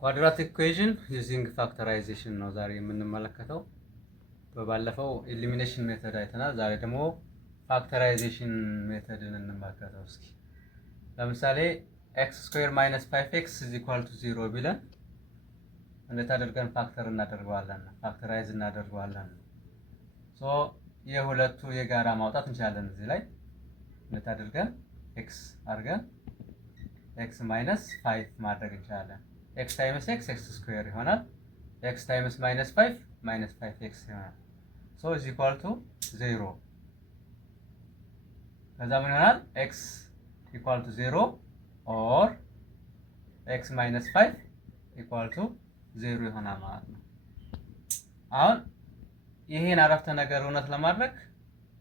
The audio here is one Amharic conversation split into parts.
ኳድራቲክ ኢኩዌሽን ዩዚንግ ፋክተራይዜሽን ነው ዛሬ የምንመለከተው። በባለፈው ኤሊሚኔሽን ሜተድ አይተናል። ዛሬ ደግሞ ፋክተራይዜሽን ሜተድን እንመለከተው እስኪ። ለምሳሌ x² - 5x = 0 ቢለን እንዴት አድርገን ፋክተር እናደርገዋለን? ፋክተራይዝ እናደርገዋለን። የሁለቱ የጋራ ማውጣት እንችላለን። እዚህ ላይ እንዴት አድርገን x አድርገን x - 5 ማድረግ እንችላለን። x times x² ይሆናል። x times -5 -5x ይሆናል። is equal to 0 ከዛ ምን ይሆናል? x equal to 0 or x - 5 equal to 0 ይሆናል ማለት ነው። አሁን ይሄን አረፍተ ነገር እውነት ለማድረግ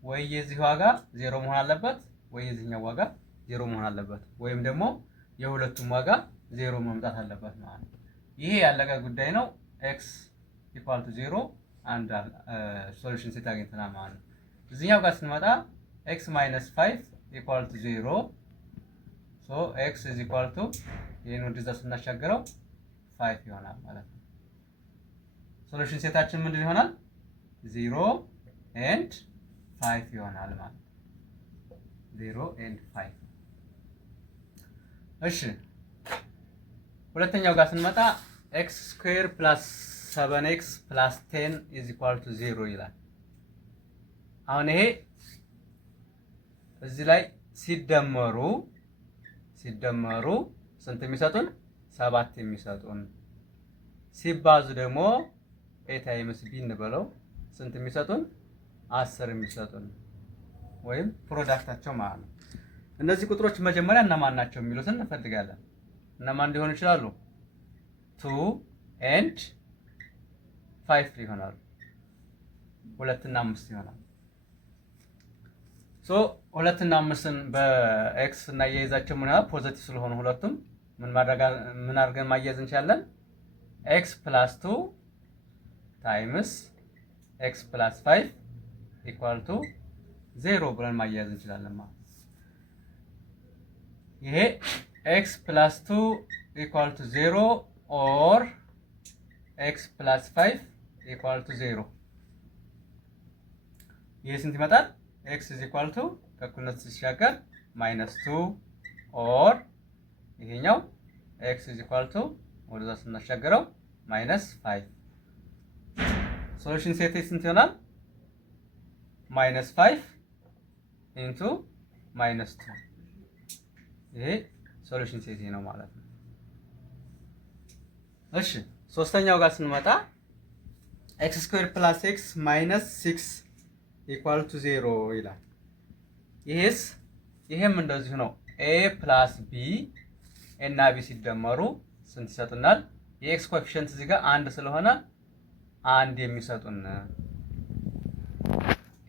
ወይ የዚህ ዋጋ 0 መሆን አለበት ወይ የዚህኛው ዋጋ 0 መሆን አለበት ወይም ደግሞ የሁለቱም ዋጋ 0 መምጣት አለበት ማለት ነው። ይሄ ያለቀ ጉዳይ ነው። x equal to 0 አንድ ሶሉሽን ሴት አግኝተናል ማለት ነው። እዚህኛው ጋር ስንመጣ x - 5 equal to 0 x is equal to ይሄን ወደዛ ስናሻገረው 5 ይሆናል ማለት ነው። ሶሉሽን ሴታችን ምንድን ይሆናል? 0 and 5 ይሆናል ማለት ነው። 0 and 5። እሺ ሁለተኛው ጋር ስንመጣ x² + 7x + 10 = 0 ይላል። አሁን ይሄ እዚህ ላይ ሲደመሩ ስንት የሚሰጡን? 7 የሚሰጡን። ሲባዙ ደግሞ a ታይምስ b እንበለው ስንት የሚሰጡን? 10 የሚሰጡን ወይም ፕሮዳክታቸው ማለት ነው። እነዚህ ቁጥሮች መጀመሪያ እነማን ናቸው የሚሉትን እንፈልጋለን። እነማን ሊሆኑ ይችላሉ? 2 and 5 ይሆናሉ። 2 እና 5 ይሆናል። 2 እና 5ን በኤክስ እና እያይዛቸው ምን ያህል ፖዚቲቭ ስለሆኑ ሁለቱም ምን አድርገን ማያያዝ እንችላለን? x + 2 ታይምስ x + 5 = 0 ብለን ማያያዝ እንችላለን ማለት ነው። ይሄ x + 2 = 0 or x + 5 = 0። ይሄ ስንት ይመጣል? x is equal to ከእኩልነት ሲሻገር -2 or ይሄኛው x is equal to ወደዛ ስናሻገረው -5። ሶሉሽን ሴት ስንት ይሆናል? -5 into -2። ይሄ ሶሉሽን ሴት ነው ማለት ነው። እሺ ሶስተኛው ጋር ስንመጣ x² + x - 6 = 0 ይላል። ይሄም እንደዚሁ ነው። a + b እና b ሲደመሩ ስንት ይሰጡናል? የኤክስ ኮኤፊሺየንት እዚህ ጋር 1 ስለሆነ 1 የሚሰጡን፣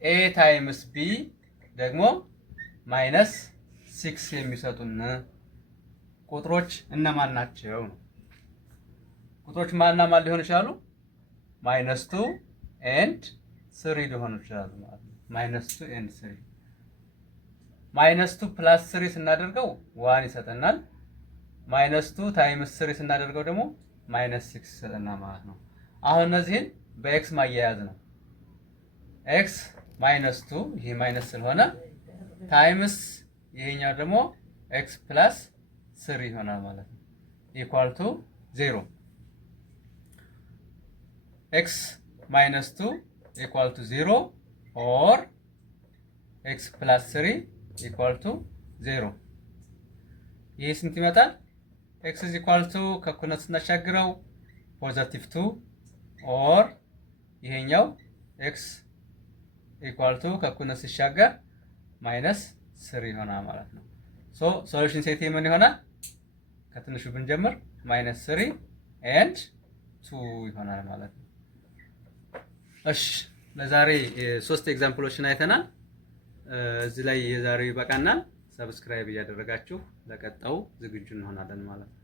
a ታይምስ b ደግሞ -6 የሚሰጡን ቁጥሮች እነማን ናቸው ነው። ቁጥሮች ማንና ማን ሊሆኑ ይችላሉ? -2 and 3 ሊሆኑ ይችላሉ ማለት ነው። -2 and 3 -2 + 3 ስናደርገው 1 ይሰጠናል። -2 ታይምስ 3 ስናደርገው ደግሞ -6 ይሰጠናል ማለት ነው። አሁን እነዚህን በኤክስ ማያያዝ ነው። ኤክስ -2 ይሄ ማይነስ ስለሆነ ታይምስ ይሄኛው ደግሞ ኤክስ ፕላስ 3 ይሆናል ማለት ነው። ኢኳል ቱ 0 ኤክስ -2 ኢኳል ቱ 0 ኦር ኤክስ ፕላስ 3 ኢኳል ቱ 0። ይሄ ስንት ይመጣል? ኤክስ ኢዝ ኢኳል ቱ ከእኩልነት ስናሻግረው +2 ኦር ይሄኛው ኤክስ ኢኳል ቱ ከእኩልነት ሲሻገር -3 ይሆናል ማለት ነው። ሶሉሽን ሴት ምን ይሆናል? ከትንሹ ብንጀምር -3 and 2 ይሆናል ማለት ነው። እሺ ለዛሬ 3 ኤግዛምፕሎችን አይተናል። እዚህ ላይ የዛሬው ይበቃናል። ሰብስክራይብ እያደረጋችሁ ለቀጣው ዝግጁ እንሆናለን ማለት ነው።